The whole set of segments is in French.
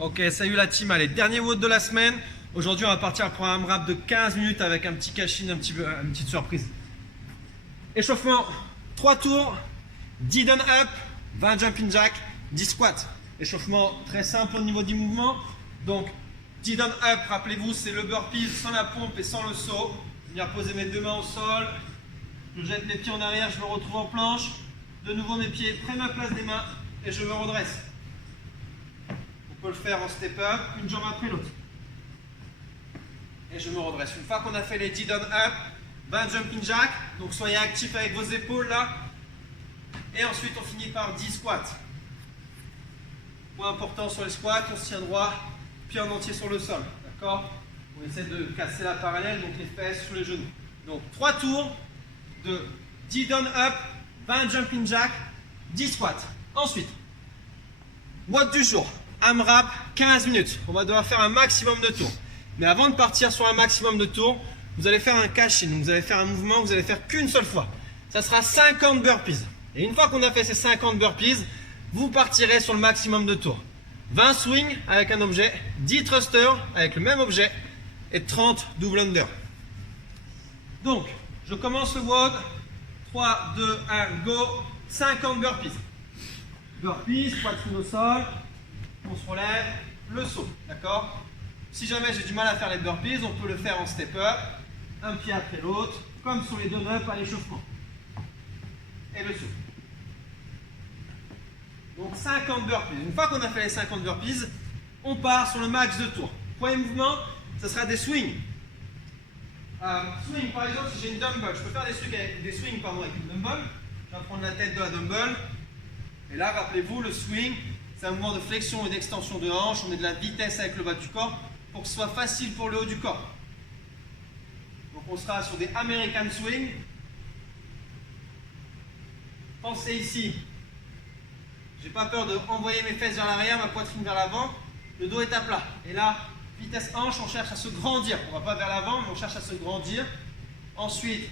Ok, salut la team, allez, dernier WOD de la semaine. Aujourd'hui, on va partir pour un AMRAP de 15 minutes avec un petit cash-in, une petite surprise. Échauffement, 3 tours, 10 down up, 20 jumping jack, 10 squats. Échauffement très simple au niveau du mouvement. Donc, 10 down up, rappelez-vous, c'est le burpee sans la pompe et sans le saut. Je viens poser mes deux mains au sol. Je jette mes pieds en arrière, je me retrouve en planche. De nouveau, mes pieds prennent la place des mains et je me redresse. On peut le faire en step-up, une jambe après l'autre. Et je me redresse. Une fois qu'on a fait les 10 down up, 20 jumping jack, donc soyez actifs avec vos épaules là. Et ensuite on finit par 10 squats. Point important sur les squats, on se tient droit, pied en entier sur le sol. D'accord? On essaie de casser la parallèle, donc les fesses sur les genoux. Donc 3 tours de 10 down up, 20 jumping jack, 10 squats. Ensuite, WOD du jour. AMRAP 15 minutes. On va devoir faire un maximum de tours. Mais avant de partir sur un maximum de tours, vous allez faire un cash-in. Vous allez faire un mouvement que vous allez faire qu'une seule fois. Ça sera 50 burpees. Et une fois qu'on a fait ces 50 burpees, vous partirez sur le maximum de tours. 20 swings avec un objet, 10 thrusters avec le même objet et 30 double under. Donc, je commence le WOD. 3, 2, 1, go. 50 burpees. Burpees, poitrine au sol. On se relève, le saut, d'accord? Si jamais j'ai du mal à faire les burpees, on peut le faire en step-up, un pied après l'autre, comme sur les down-up à l'échauffement. Et le saut. Donc 50 burpees. Une fois qu'on a fait les 50 burpees, on part sur le max de tours. Premier mouvement, ce sera des swings. Swing, par exemple, si j'ai une dumbbell, je peux faire des swings avec une dumbbell. Je vais prendre la tête de la dumbbell. Et là, rappelez-vous, le swing, c'est un mouvement de flexion et d'extension de hanche. On met de la vitesse avec le bas du corps pour que ce soit facile pour le haut du corps. Donc on sera sur des American Swing. Pensez ici. J'ai pas peur d'envoyer mes fesses vers l'arrière, ma poitrine vers l'avant. Le dos est à plat. Et là, vitesse hanche, on cherche à se grandir. On va pas vers l'avant, mais on cherche à se grandir. Ensuite,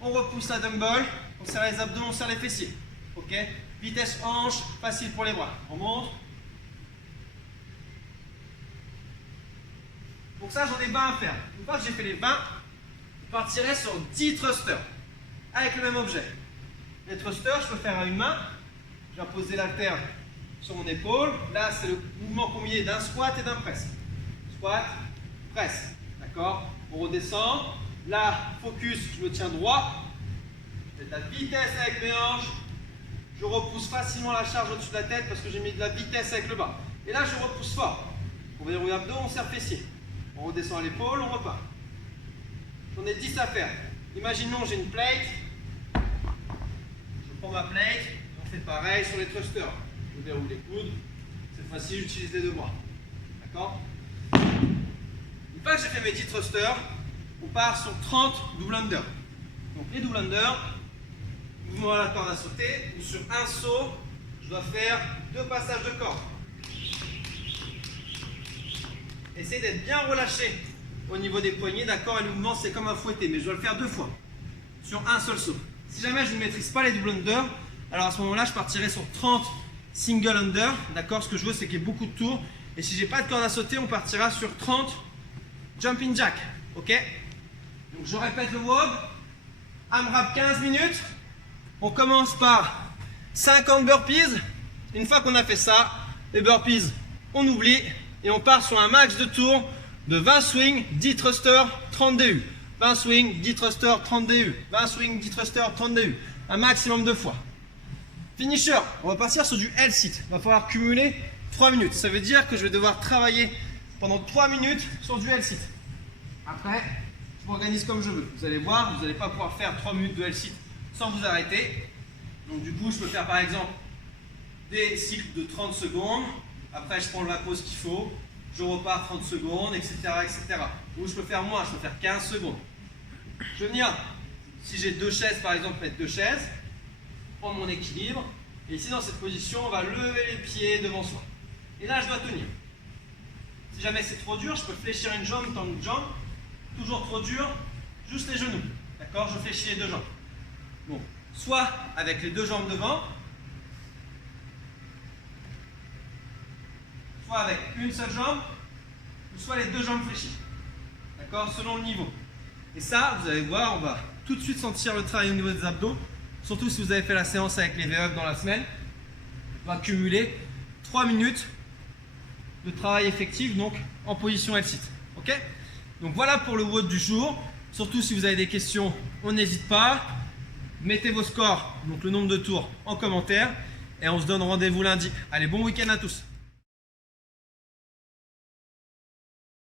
on repousse la dumbbell. On serre les abdos, on serre les fessiers. Ok? Vitesse hanche, facile pour les bras. On monte. Pour ça, j'en ai 20 à faire. Une fois que j'ai fait les 20, je partirai sur 10 thrusters avec le même objet. Les thrusters, je peux faire à une main. Je vais poser l'haltère sur mon épaule. Là, c'est le mouvement combiné d'un squat et d'un press. Squat, press. D'accord? On redescend. Là, focus, je me tiens droit. J'ai de la vitesse avec mes hanches. Je repousse facilement la charge au-dessus de la tête parce que j'ai mis de la vitesse avec le bas. Et là, je repousse fort. On va dérouler abdos, on serre fessier. On redescend à l'épaule, on repart. J'en ai 10 à faire. Imaginons, j'ai une plate. Je prends ma plate. On fait pareil sur les thrusters. Je déroule les coudes. Cette fois-ci, j'utilise les deux bras. D'accord? Une fois que j'ai fait mes 10 thrusters, on part sur 30 double under. Donc les double under, mouvement à la corde à sauter, ou sur un saut, je dois faire 2 passages de corde. Essayez d'être bien relâché au niveau des poignets, d'accord? Et le mouvement, c'est comme un fouetté, mais je dois le faire 2 fois, sur un seul saut. Si jamais je ne maîtrise pas les double under, alors à ce moment-là, je partirai sur 30 single under, d'accord? Ce que je veux, c'est qu'il y ait beaucoup de tours. Et si j'ai pas de corde à sauter, on partira sur 30 jumping jack, ok? Donc je répète le WOD, AMRAP 15 minutes. On commence par 50 burpees. Une fois qu'on a fait ça, les burpees, on oublie et on part sur un max de tours de 20 swings, 10 thrusters, 30 DU. 20 swings, 10 thrusters, 30 DU. 20 swings, 10 thrusters, 30 DU. Un maximum de fois. Finisher, on va partir sur du L-sit. Il va falloir cumuler 3 minutes. Ça veut dire que je vais devoir travailler pendant 3 minutes sur du L-sit. Après, je m'organise comme je veux. Vous allez voir, vous n'allez pas pouvoir faire 3 minutes de L-sit sans vous arrêter. Donc du coup, je peux faire par exemple des cycles de 30 secondes. Après, je prends la pause qu'il faut. Je repars 30 secondes, etc., etc. Ou je peux faire moins, je peux faire 15 secondes. Je viens, si j'ai 2 chaises par exemple, mettre 2 chaises, prendre mon équilibre. Et ici, dans cette position, on va lever les pieds devant soi. Et là, je dois tenir. Si jamais c'est trop dur, je peux fléchir une jambe, tendre une jambe. Toujours trop dur, juste les genoux. D'accord? Je fléchis les 2 jambes. Bon, soit avec les 2 jambes devant, soit avec une seule jambe, ou soit les deux jambes fléchies. D'accord? Selon le niveau. Et ça, vous allez voir, on va tout de suite sentir le travail au niveau des abdos. Surtout si vous avez fait la séance avec les V-Up dans la semaine. On va cumuler 3 minutes de travail effectif, donc en position L-sit. Ok? Donc voilà pour le WOD du jour. Surtout si vous avez des questions, on n'hésite pas. Mettez vos scores, donc le nombre de tours, en commentaire. Et on se donne rendez-vous lundi. Allez, bon week-end à tous.